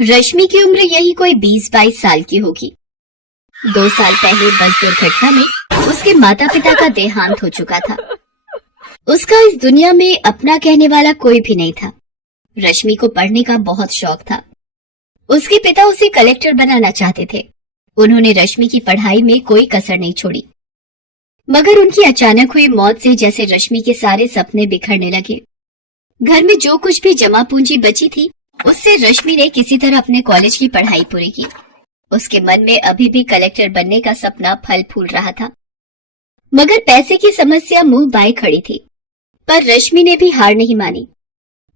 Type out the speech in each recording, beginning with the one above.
रश्मि की उम्र यही कोई 20-22 साल की होगी। 2 साल पहले बस दुर्घटना में उसके माता पिता का देहांत हो चुका था। उसका इस दुनिया में अपना कहने वाला कोई भी नहीं था। रश्मि को पढ़ने का बहुत शौक था। उसके पिता उसे कलेक्टर बनाना चाहते थे। उन्होंने रश्मि की पढ़ाई में कोई कसर नहीं छोड़ी। मगर उनकी अचानक हुई मौत से जैसे रश्मि के सारे सपने बिखरने लगे। घर में जो कुछ भी जमा पूंजी बची थी, उससे रश्मि ने किसी तरह अपने कॉलेज की पढ़ाई पूरी की। उसके मन में अभी भी कलेक्टर बनने का सपना फल फूल रहा था। मगर पैसे की समस्या मुंह बाए खड़ी थी। पर रश्मि ने भी हार नहीं मानी।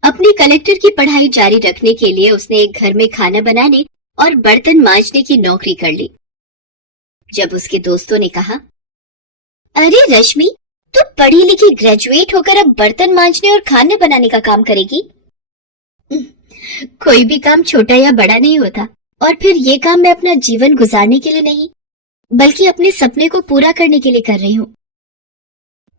अपनी कलेक्टर की पढ़ाई जारी रखने के लिए उसने एक घर में खाना बनाने और बर्तन मांजने की नौकरी कर ली। जब उसके दोस्तों ने कहा, अरे रश्मि, तू पढ़ी लिखी ग्रेजुएट होकर अब बर्तन मांजने और खाना बनाने का काम करेगी? कोई भी काम छोटा या बड़ा नहीं होता, और फिर ये काम मैं अपना जीवन गुजारने के लिए नहीं, बल्कि अपने सपने को पूरा करने के लिए कर रही हूँ।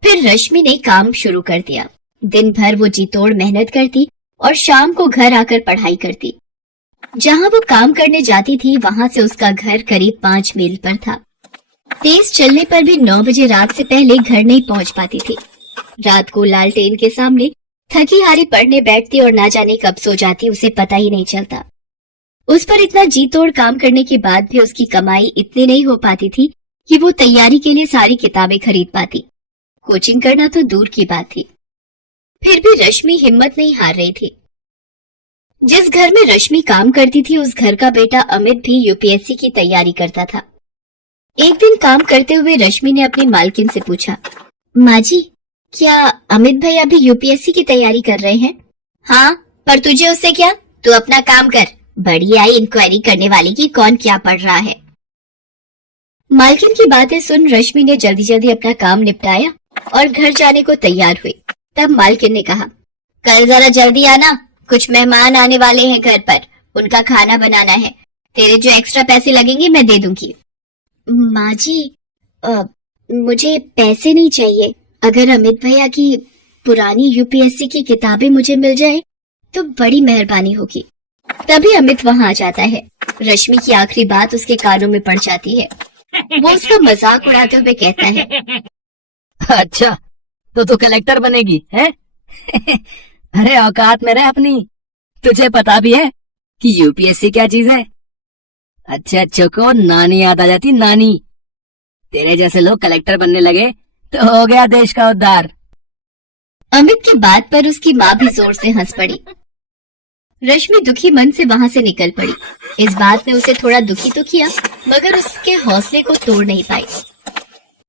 फिर रश्मि ने काम शुरू कर दिया। दिन भर वो जी तोड़ मेहनत करती और शाम को घर आकर पढ़ाई करती। जहाँ वो काम करने जाती थी, वहाँ से उसका घर करीब 5 मील पर था। तेज चलने पर भी 9 बजे रात से पहले घर नहीं पहुँच पाती थी। रात को लालटेन के सामने थकी हारी पढ़ने बैठती और ना जाने कब सो जाती, उसे पता ही नहीं चलता। उस पर इतना जी तोड़ काम करने के बाद भी उसकी कमाई इतनी नहीं हो पाती थी कि वो तैयारी के लिए सारी किताबें खरीद पाती। कोचिंग करना तो दूर की बात थी। फिर भी रश्मि हिम्मत नहीं हार रही थी। जिस घर में रश्मि काम करती थी, उस घर का बेटा अमित भी यूपीएससी की तैयारी करता था। एक दिन काम करते हुए रश्मि ने अपनी मालकिन से पूछा, माँ जी, क्या अमित भैया भी यूपीएससी की तैयारी कर रहे हैं? हाँ, पर तुझे उससे क्या? तू अपना काम कर। बड़ी आई इंक्वायरी करने वाली की कौन क्या पढ़ रहा है। मालकिन की बातें सुन रश्मि ने जल्दी जल्दी अपना काम निपटाया और घर जाने को तैयार हुई। तब मालकिन ने कहा, कल जरा जल्दी आना, कुछ मेहमान आने वाले हैं घर पर, उनका खाना बनाना है। तेरे जो एक्स्ट्रा पैसे लगेंगे मैं दे दूंगी। माँ जी, मुझे पैसे नहीं चाहिए। अगर अमित भैया की पुरानी यूपीएससी की किताबें मुझे मिल जाए तो बड़ी मेहरबानी होगी। तभी अमित वहाँ आ जाता है। रश्मि की आखिरी बात उसके कानों में पड़ जाती है। वो उसका मजाक उड़ाते हुए कहता है, अच्छा, तो तू कलेक्टर बनेगी है? अरे औकात में रह अपनी। तुझे पता भी है कि यूपीएससी क्या चीज है? अच्छे अच्छों को नानी याद आ जाती, नानी। तेरे जैसे लोग कलेक्टर बनने लगे तो हो गया देश का उद्धार। अमित की बात पर उसकी माँ भी जोर से हंस पड़ी। रश्मि दुखी मन से वहाँ से निकल पड़ी। इस बात ने उसे थोड़ा दुखी तो किया, मगर उसके हौसले को तोड़ नहीं पाई।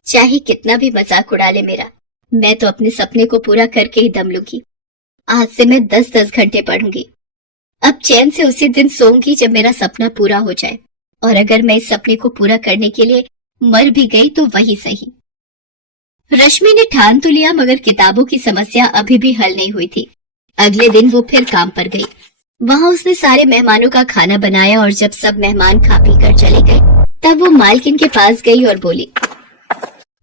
चाहे कितना भी मजाक उड़ा ले मेरा, मैं तो अपने सपने को पूरा करके ही दम लूंगी। आज से मैं 10-10 घंटे पढ़ूंगी। अब चैन से उसी दिन सोऊंगी जब मेरा सपना पूरा हो जाए, और अगर मैं इस सपने को पूरा करने के लिए मर भी गई तो वही सही। रश्मि ने ठान तो लिया, मगर किताबों की समस्या अभी भी हल नहीं हुई थी। अगले दिन वो फिर काम पर गई। वहाँ उसने सारे मेहमानों का खाना बनाया और जब सब मेहमान खा पी कर चले गए, तब वो मालकिन के पास गई और बोली,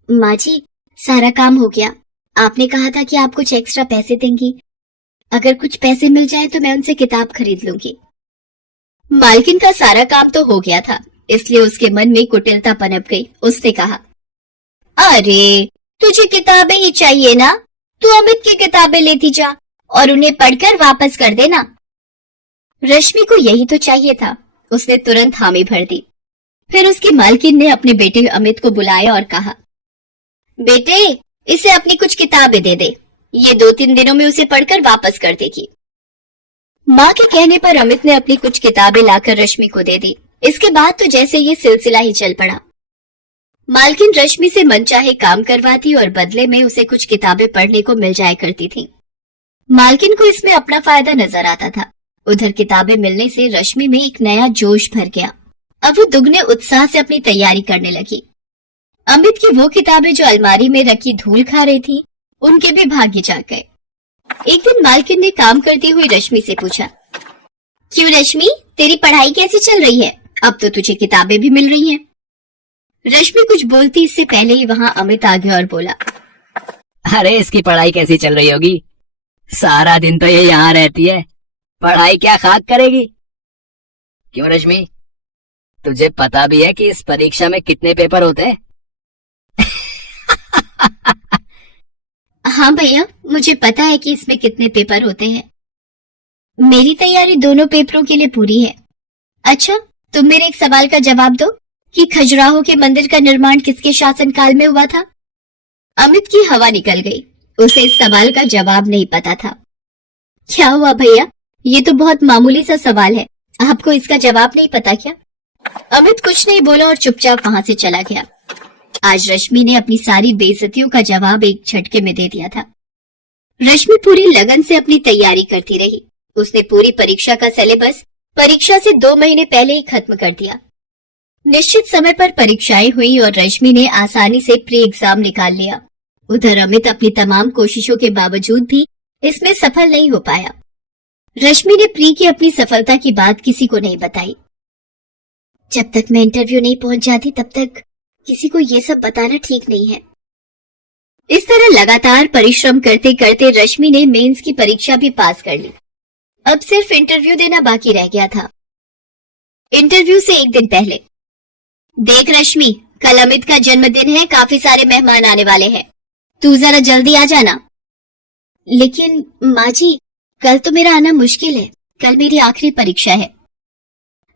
माँ जी, सारा काम हो गया। आपने कहा था कि आप कुछ एक्स्ट्रा पैसे देंगी। अगर कुछ पैसे मिल जाए तो मैं उनसे किताब खरीद लूंगी। मालकिन का सारा काम तो हो गया था, इसलिए उसके मन में कुटिलता पनप गई। उसने कहा, अरे तुझे किताबें ही चाहिए ना, तू अमित की किताबें लेती जा और उन्हें पढ़कर वापस कर देना। रश्मि को यही तो चाहिए था। उसने तुरंत हामी भर दी। फिर उसकी मालकिन ने अपने बेटे अमित को बुलाया और कहा, बेटे, इसे अपनी कुछ किताबें दे दे, ये 2-3 दिनों में उसे पढ़कर वापस कर देगी। माँ के कहने पर अमित ने अपनी कुछ किताबें लाकर रश्मि को दे दी। इसके बाद तो जैसे ये सिलसिला ही चल पड़ा। मालकिन रश्मि से मनचाहे काम करवाती और बदले में उसे कुछ किताबें पढ़ने को मिल जाया करती थी। मालकिन को इसमें अपना फायदा नजर आता था। उधर किताबें मिलने से रश्मि में एक नया जोश भर गया। अब वो दुगने उत्साह से अपनी तैयारी करने लगी। अमित की वो किताबें जो अलमारी में रखी धूल खा रही थी, उनके भी भाग्य जाग गए। एक दिन मालकिन ने काम करती हुई रश्मि से पूछा, क्यों रश्मि, तेरी पढ़ाई कैसी चल रही है? अब तो तुझे किताबें भी मिल रही हैं। रश्मि कुछ बोलती इससे पहले ही वहाँ अमित आ गया और बोला, अरे इसकी पढ़ाई कैसी चल रही होगी? सारा दिन तो ये यहाँ रहती है, पढ़ाई क्या खाक करेगी। क्यों रश्मि, तुझे पता भी है कि इस परीक्षा में कितने पेपर होते हैं? हाँ भैया, मुझे पता है कि इसमें कितने पेपर होते हैं। मेरी तैयारी दोनों पेपरों के लिए पूरी है। अच्छा, तुम मेरे एक सवाल का जवाब दो कि खजुराहो के मंदिर का निर्माण किसके शासनकाल में हुआ था? अमित की हवा निकल गई। उसे इस सवाल का जवाब नहीं पता था। क्या हुआ भैया, ये तो बहुत मामूली सा सवाल है, आपको इसका जवाब नहीं पता क्या? अमित कुछ नहीं बोला और चुपचाप वहां से चला गया। आज रश्मि ने अपनी सारी बेइज्जतियों का जवाब एक झटके में दे दिया था। रश्मि पूरी लगन से अपनी तैयारी करती रही। उसने पूरी परीक्षा का सिलेबस परीक्षा से 2 महीने पहले ही खत्म कर दिया। निश्चित समय पर परीक्षाएं हुई और रश्मि ने आसानी से प्री एग्जाम निकाल लिया। उधर अमित अपनी तमाम कोशिशों के बावजूद भी इसमें सफल नहीं हो पाया। रश्मि ने प्री की अपनी सफलता की बात किसी को नहीं बताई। जब तक मैं इंटरव्यू नहीं पहुंच जाती तब तक किसी को ये सब बताना ठीक नहीं है। इस तरह लगातार परिश्रम करते करते रश्मि ने मेंस की परीक्षा भी पास कर ली। अब सिर्फ इंटरव्यू देना बाकी रह गया था। इंटरव्यू से एक दिन पहले, देख रश्मि, कल अमित का जन्मदिन है, काफी सारे मेहमान आने वाले हैं, तू जरा जल्दी आ जाना। लेकिन माँ जी, कल तो मेरा आना मुश्किल है, कल मेरी आखिरी परीक्षा है।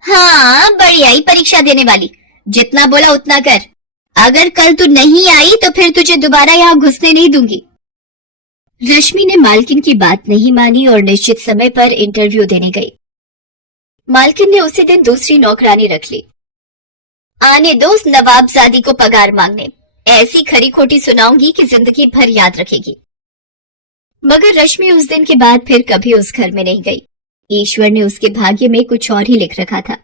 हाँ, बढ़िया ही परीक्षा देने वाली, जितना बोला उतना कर। अगर कल तू नहीं आई तो फिर तुझे दोबारा यहाँ घुसने नहीं दूंगी। रश्मि ने मालकिन की बात नहीं मानी और निश्चित समय पर इंटरव्यू देने गई। मालकिन ने उसी दिन दूसरी नौकरानी रख ली। आने दो उस नवाबजादी को पगार मांगने, ऐसी खरी खोटी सुनाऊंगी कि जिंदगी भर याद रखेगी। मगर रश्मि उस दिन के बाद फिर कभी उस घर में नहीं गई। ईश्वर ने उसके भाग्य में कुछ और ही लिख रखा था।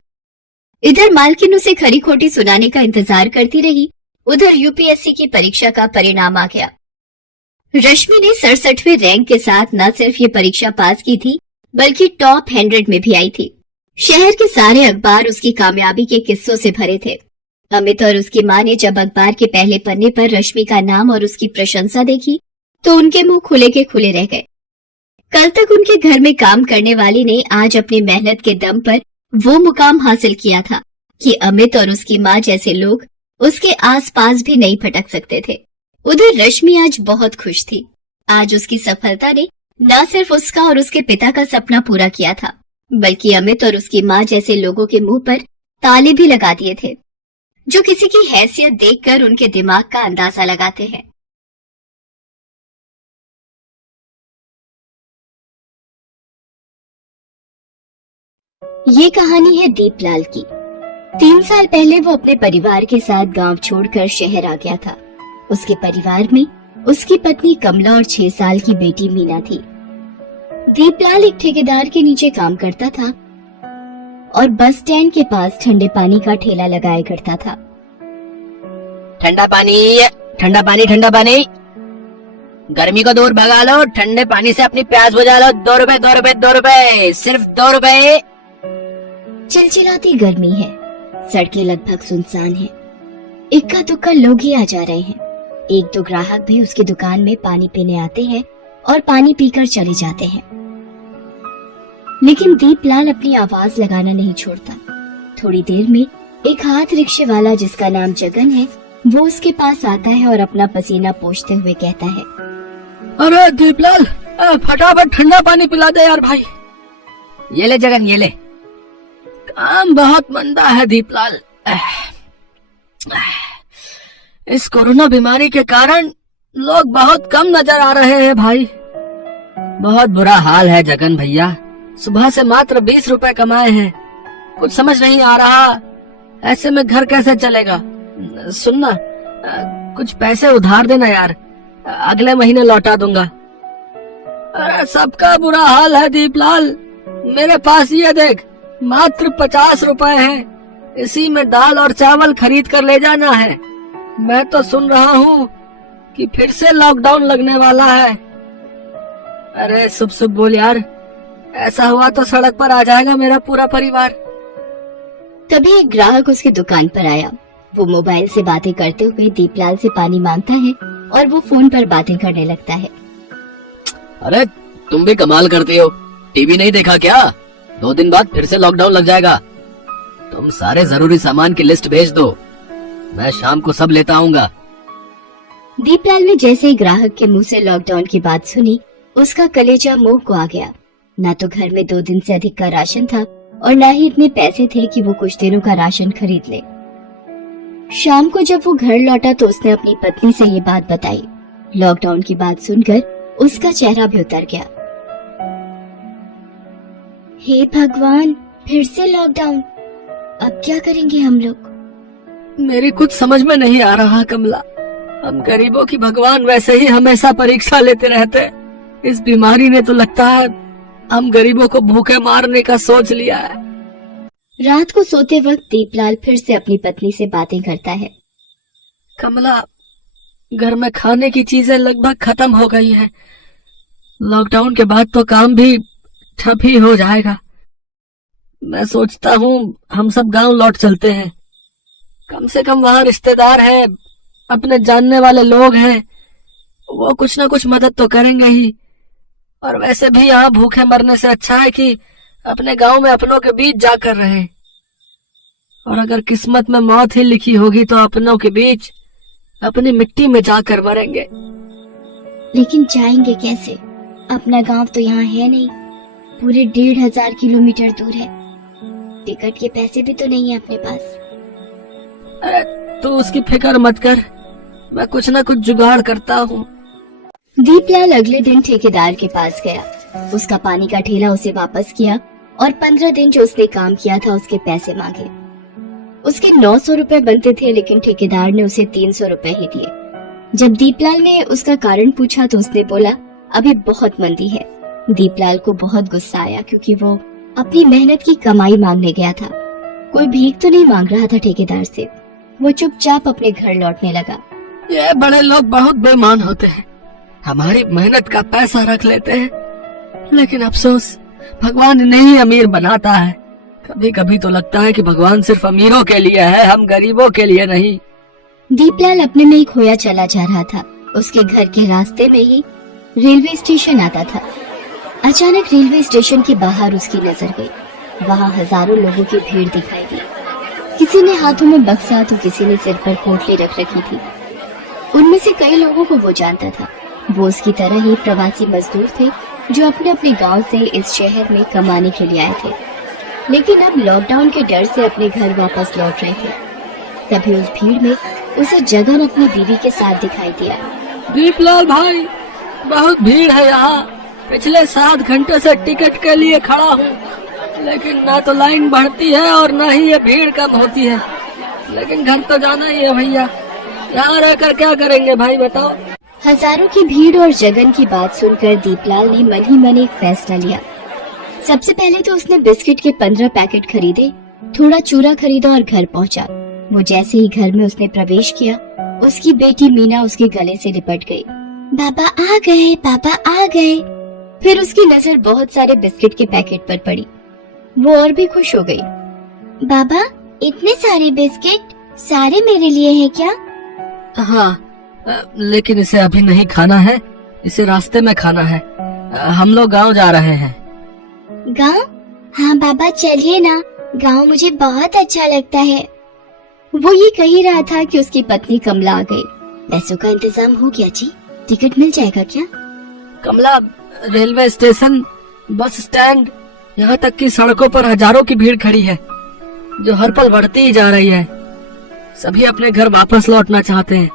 इधर मालकिन उसे खरी खोटी सुनाने का इंतजार करती रही, उधर यूपीएससी की परीक्षा का परिणाम आ गया। रश्मि ने 67वें रैंक के साथ न सिर्फ ये परीक्षा पास की थी, बल्कि टॉप 100 में भी आई थी। शहर के सारे अखबार उसकी कामयाबी के किस्सों से भरे थे। अमित और उसकी माँ ने जब अखबार के पहले पन्ने पर रश्मि का नाम और उसकी प्रशंसा देखी तो उनके मुंह खुले के खुले रह गए। कल तक उनके घर में काम करने वाली ने आज अपनी मेहनत के दम पर वो मुकाम हासिल किया था कि अमित और उसकी माँ जैसे लोग उसके आसपास भी नहीं फटक सकते थे। उधर रश्मि आज बहुत खुश थी। आज उसकी सफलता ने न सिर्फ उसका और उसके पिता का सपना पूरा किया था, बल्कि अमित और उसकी माँ जैसे लोगों के मुंह पर ताले भी लगा दिए थे, जो किसी की हैसियत देखकर उनके दिमाग का अंदाजा लगाते हैं। ये कहानी है दीपलाल की। 3 साल पहले वो अपने परिवार के साथ गांव छोड़कर शहर आ गया था। उसके परिवार में उसकी पत्नी कमला और 6 साल की बेटी मीना थी। दीपलाल एक ठेकेदार के नीचे काम करता था और बस स्टैंड के पास ठंडे पानी का ठेला लगाया करता था। ठंडा पानी, ठंडा पानी, ठंडा पानी, गर्मी को दूर भगा लो, ठंडे पानी से अपनी प्यास बुझा लो। 2 रुपए, 2 रुपए, 2 रुपए, सिर्फ 2 रुपए। चिलचिलाती गर्मी है, सड़कें लगभग सुनसान हैं। इक्का दुक्का लोग ही आ जा रहे हैं। 1-2 ग्राहक भी उसकी दुकान में पानी पीने आते हैं और पानी पीकर चले जाते हैं। लेकिन दीपलाल अपनी आवाज लगाना नहीं छोड़ता। थोड़ी देर में एक हाथ रिक्शे वाला जिसका नाम जगन है, वो उसके पास आता है और अपना पसीना पोंछते हुए कहता है, अरे दीपलाल, फटाफट ठंडा पानी पिला दे यार भाई। ये ले जगन, ये ले। काम बहुत मंदा है दीपलाल। इस कोरोना बीमारी के कारण लोग बहुत कम नजर आ रहे हैं भाई। बहुत बुरा हाल है जगन भैया। सुबह से मात्र 20 रुपए कमाए हैं, कुछ समझ नहीं आ रहा, ऐसे में घर कैसे चलेगा। सुनना, कुछ पैसे उधार देना यार, अगले महीने लौटा दूंगा। अरे सबका बुरा हाल है दीपलाल। मेरे पास ये देख, मात्र 50 रुपए हैं, इसी में दाल और चावल खरीद कर ले जाना है। मैं तो सुन रहा हूँ कि फिर से लॉकडाउन लगने वाला है। अरे शुभ शुभ बोल यार, ऐसा हुआ तो सड़क पर आ जाएगा मेरा पूरा परिवार। तभी एक ग्राहक उसकी दुकान पर आया। वो मोबाइल से बातें करते हुए दीपलाल से पानी मांगता है और वो फोन पर बातें करने लगता है। अरे तुम भी कमाल करते हो, टीवी नहीं देखा क्या? 2 दिन बाद फिर से लॉकडाउन लग जाएगा। तुम सारे जरूरी सामान की लिस्ट भेज दो, मैं शाम को सब लेता आऊंगा। दीपलाल ने जैसे ही ग्राहक के मुंह से लॉकडाउन की बात सुनी, उसका कलेजा मुंह को आ गया। ना तो घर में 2 दिन से अधिक का राशन था और ना ही इतने पैसे थे कि वो कुछ दिनों का राशन खरीद ले। शाम को जब वो घर लौटा तो उसने अपनी पत्नी से ये बात बताई। लॉकडाउन की बात सुनकर उसका चेहरा भी उतर गया। हे भगवान, फिर से लॉकडाउन, अब क्या करेंगे हम लोग? मेरी कुछ समझ में नहीं आ रहा कमला। हम गरीबों की भगवान वैसे ही हमेशा परीक्षा लेते रहते हैं। इस बीमारी ने तो लगता है हम गरीबों को भूखे मारने का सोच लिया है। रात को सोते वक्त दीपलाल फिर से अपनी पत्नी से बातें करता है। कमला, घर में खाने की चीजें लगभग खत्म हो गई हैं। लॉकडाउन के बाद तो काम भी ठप ही हो जाएगा। मैं सोचता हूँ हम सब गांव लौट चलते हैं। कम से कम वहाँ रिश्तेदार हैं, अपने जानने वाले लोग हैं, वो कुछ ना कुछ मदद तो करेंगे ही। और वैसे भी यहाँ भूखे मरने से अच्छा है कि अपने गांव में अपनों के बीच जाकर रहे। और अगर किस्मत में मौत ही लिखी होगी तो अपनों के बीच अपनी मिट्टी में जाकर मरेंगे। लेकिन जाएंगे कैसे? अपना गांव तो यहाँ है नहीं, पूरे 1500 किलोमीटर दूर है। टिकट के पैसे भी तो नहीं है अपने पास। अरे तू उसकी फिक्र मत कर, मैं कुछ ना कुछ जुगाड़ करता हूँ। दीपलाल अगले दिन ठेकेदार के पास गया। उसका पानी का ठेला उसे वापस किया और 15 दिन जो उसने काम किया था उसके पैसे मांगे। उसके 900 रुपए बनते थे, लेकिन ठेकेदार ने उसे 300 रुपए ही दिए। जब दीपलाल ने उसका कारण पूछा तो उसने बोला, अभी बहुत मंदी है। दीपलाल को बहुत गुस्सा आया क्योंकि वो अपनी मेहनत की कमाई मांगने गया था। कोई भीख तो नहीं मांग रहा था ठेकेदार से। वो चुपचाप अपने घर लौटने लगा। ये बड़े लोग बहुत बेईमान होते हैं, हमारी मेहनत का पैसा रख लेते हैं, लेकिन अफसोस भगवान इन्हें ही अमीर बनाता है। कभी कभी तो लगता है कि भगवान सिर्फ अमीरों के लिए है, हम गरीबों के लिए नहीं। दीपलाल अपने में ही खोया चला जा रहा था। उसके घर के रास्ते में ही रेलवे स्टेशन आता था। अचानक रेलवे स्टेशन के बाहर उसकी नजर गई। वहाँ हजारों लोगों की भीड़ दिखाई दी। किसी ने हाथों में बक्सा तो किसी ने सिर पर पोटली रख रखी थी। उनमें से कई लोगों को वो जानता था। वो उसकी तरह ही प्रवासी मजदूर थे जो अपने अपने गांव से इस शहर में कमाने के लिए आए थे, लेकिन अब लॉकडाउन के डर से अपने घर वापस लौट रहे थे। तभी उस भीड़ में उसे जगन अपनी बीवी के साथ दिखाई दिया। दीपलाल भाई, बहुत भीड़ है यहाँ। पिछले 7 घंटे से टिकट के लिए खड़ा हूँ, लेकिन ना तो लाइन बढ़ती है और ना ही ये भीड़ कम होती है। लेकिन घर तो जाना ही है भैया, यहाँ रहकर क्या करेंगे भाई बताओ। हजारों की भीड़ और जगन की बात सुनकर दीपलाल ने मन ही मन एक फैसला लिया। सबसे पहले तो उसने बिस्किट के 15 पैकेट खरीदे, थोड़ा चूरा खरीदा और घर पहुंचा। वो जैसे ही घर में उसने प्रवेश किया, उसकी बेटी मीना उसके गले से लिपट गई। पापा आ गए, पापा आ गए। फिर उसकी नजर बहुत सारे बिस्किट के पैकेट पर पड़ी। वो और भी खुश हो गई। बाबा, इतने सारे बिस्किट, सारे मेरे लिए हैं क्या? हाँ, लेकिन इसे अभी नहीं खाना है, इसे रास्ते में खाना है। हम लोग गांव जा रहे हैं। गांव? हाँ बाबा चलिए ना, गांव मुझे बहुत अच्छा लगता है। वो ये कह ही रहा था कि उसकी पत्नी कमला आ गई। पैसों का इंतजाम हो गया जी, टिकट मिल जाएगा क्या? कमला, रेलवे स्टेशन, बस स्टैंड, यहाँ तक कि सड़कों पर हजारों की भीड़ खड़ी है जो हर पल बढ़ती ही जा रही है। सभी अपने घर वापस लौटना चाहते हैं।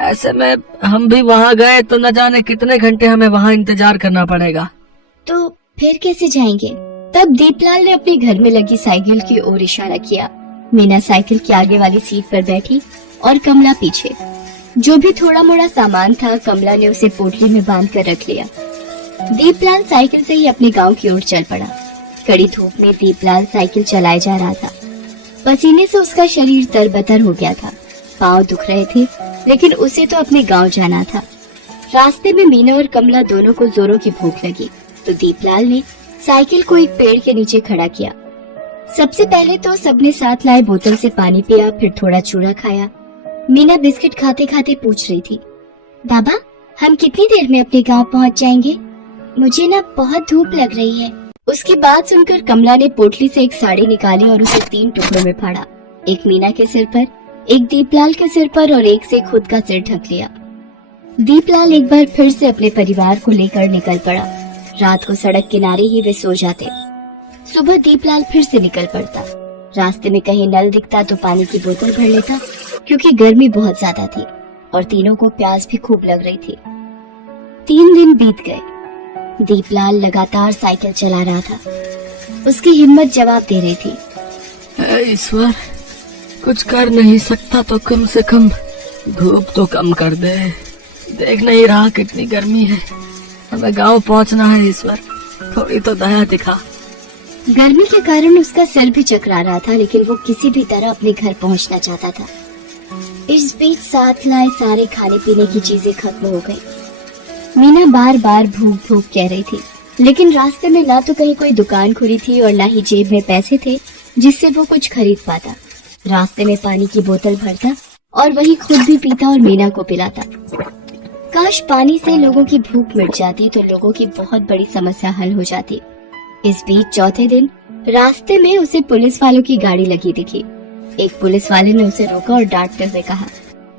ऐसे में हम भी वहाँ गए तो न जाने कितने घंटे हमें वहाँ इंतजार करना पड़ेगा। तो फिर कैसे जाएंगे? तब दीपलाल ने अपने घर में लगी साइकिल की ओर इशारा किया। मीना साइकिल की आगे वाली सीट पर बैठी और कमला पीछे। जो भी थोड़ा मोड़ा सामान था कमला ने उसे पोटली में बांध कर रख लिया। दीपलाल साइकिल से ही अपने गांव की ओर चल पड़ा। कड़ी धूप में दीपलाल साइकिल चलाए जा रहा था। पसीने से उसका शरीर तरबतर हो गया था, पाँव दुख रहे थे, लेकिन उसे तो अपने गांव जाना था। रास्ते में मीना और कमला दोनों को जोरों की भूख लगी, तो दीपलाल ने साइकिल को एक पेड़ के नीचे खड़ा किया। सबसे पहले तो सबने साथ लाए बोतल से पानी पिया, फिर थोड़ा चूरा खाया। मीना बिस्किट खाते खाते पूछ रही थी, बाबा हम कितनी देर में अपने गांव पहुंच जाएंगे? मुझे ना बहुत धूप लग रही है। उसकी बात सुनकर कमला ने पोटली से एक साड़ी निकाली और उसे 3 टुकड़ों में फाड़ा। एक मीना के सिर पर, एक दीपलाल के सिर पर और एक से खुद का सिर ढक लिया। दीपलाल एक बार फिर से अपने परिवार को लेकर निकल पड़ा। रात को सड़क किनारे ही वे सो जाते। सुबह दीपलाल फिर से निकल पड़ता। रास्ते में कहीं नल दिखता तो पानी की बोतल भर लेता, क्योंकि गर्मी बहुत ज्यादा थी और तीनों को प्यास भी खूब लग रही थी। 3 दिन बीत गए। दीपलाल लगातार साइकिल चला रहा था। उसकी हिम्मत जवाब दे रही थी। ईश्वर, कुछ कर नहीं सकता तो कम से कम धूप तो कम कर दे। देख नहीं रहा कितनी गर्मी है। हमें गांव पहुंचना है ईश्वर, थोड़ी तो दया दिखा। गर्मी के कारण उसका सिर भी चकरा रहा था, लेकिन वो किसी भी तरह अपने घर पहुंचना चाहता था। इस बीच साथ लाए सारे खाने पीने की चीजें खत्म हो गई। मीना बार बार भूख भूख कह रही थी, लेकिन रास्ते में ना तो कहीं कोई दुकान खुली थी और ना ही जेब में पैसे थे जिससे वो कुछ खरीद पाता। रास्ते में पानी की बोतल भरता और वही खुद भी पीता और मीना को पिलाता। काश पानी से लोगों की भूख मिट जाती तो लोगों की बहुत बड़ी समस्या हल हो जाती। इस बीच चौथे दिन रास्ते में उसे पुलिस वालों की गाड़ी लगी दिखी। एक पुलिस वाले ने उसे रोका और डांटते हुए कहा,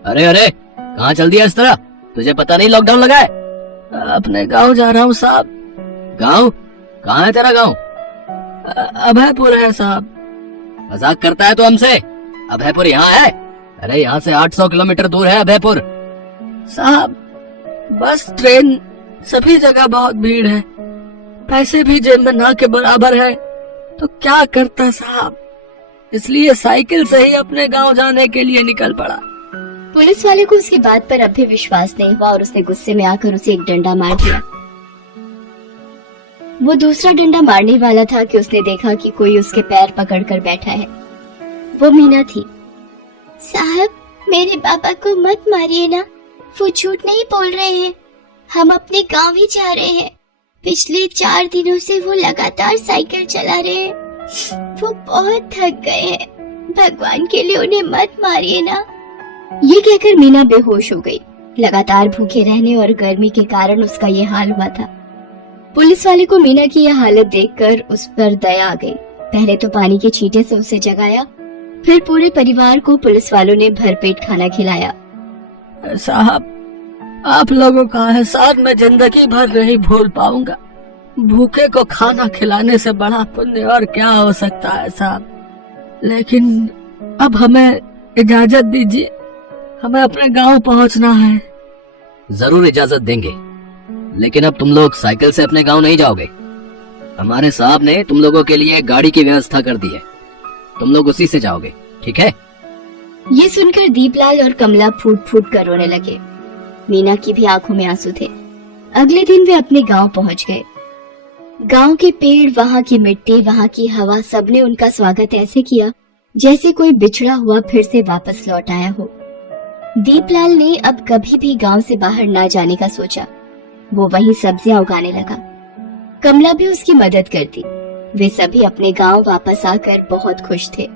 अरे अरे, कहाँ चल दिया इस तरह? तुझे पता नहीं लॉकडाउन लगा है? अपने गांव जा रहा हूँ साहब। गांव? कहाँ है तेरा गांव? अभयपुर है साहब। मजाक करता है तो हमसे? अभयपुर यहाँ है? अरे यहाँ से 800 किलोमीटर दूर है अभयपुर। साहब, बस ट्रेन सभी जगह बहुत भीड़ है, पैसे भी जेब में ना के बराबर है, तो क्या करता साहब, इसलिए साइकिल से ही अपने गांव जाने के लिए निकल पड़ा। पुलिस वाले को उसकी बात पर अब भी विश्वास नहीं हुआ और उसने गुस्से में आकर उसे एक डंडा मार दिया। वो दूसरा डंडा मारने वाला था कि उसने देखा कि कोई उसके पैर पकड़कर बैठा है। वो मीना थी। साहब, मेरे पापा को मत मारिए ना, वो झूठ नहीं बोल रहे हैं। हम अपने गांव ही जा रहे हैं। पिछले 4 दिनों से वो लगातार साइकिल चला रहे हैं। वो बहुत थक गए हैं। भगवान के लिए उन्हें मत मारिए ना। ये कहकर मीना बेहोश हो गई। लगातार भूखे रहने और गर्मी के कारण उसका ये हाल हुआ था। पुलिस वाले को मीना की यह हालत देखकर उस पर दया आ गई। पहले तो पानी के छींटे से उसे जगाया, फिर पूरे परिवार को पुलिस वालों ने भरपेट खाना खिलाया। साहब, आप लोगों का एहसान मैं जिंदगी भर नहीं भूल पाऊंगा। भूखे को खाना खिलाने से बड़ा पुण्य और क्या हो सकता है साहब। लेकिन अब हमें इजाजत दीजिए, हमें अपने गांव पहुंचना है। जरूर इजाजत देंगे, लेकिन अब तुम लोग साइकिल से अपने गांव नहीं जाओगे। हमारे साहब ने तुम लोगों के लिए गाड़ी की व्यवस्था कर दी है, तुम लोग उसी से जाओगे, ठीक है? ये सुनकर दीपलाल और कमला फूट फूट कर रोने लगे। मीना की भी आंखों में आंसू थे। अगले दिन वे अपने गांव पहुंच गए। गांव के पेड़, वहां की मिट्टी, वहां की हवा, सबने उनका स्वागत ऐसे किया जैसे कोई बिछड़ा हुआ फिर से वापस लौट आया हो। दीपलाल ने अब कभी भी गांव से बाहर ना जाने का सोचा। वो वहीं सब्जियां उगाने लगा। कमला भी उसकी मदद करती। वे सभी अपने गांव वापस आकर बहुत खुश थे।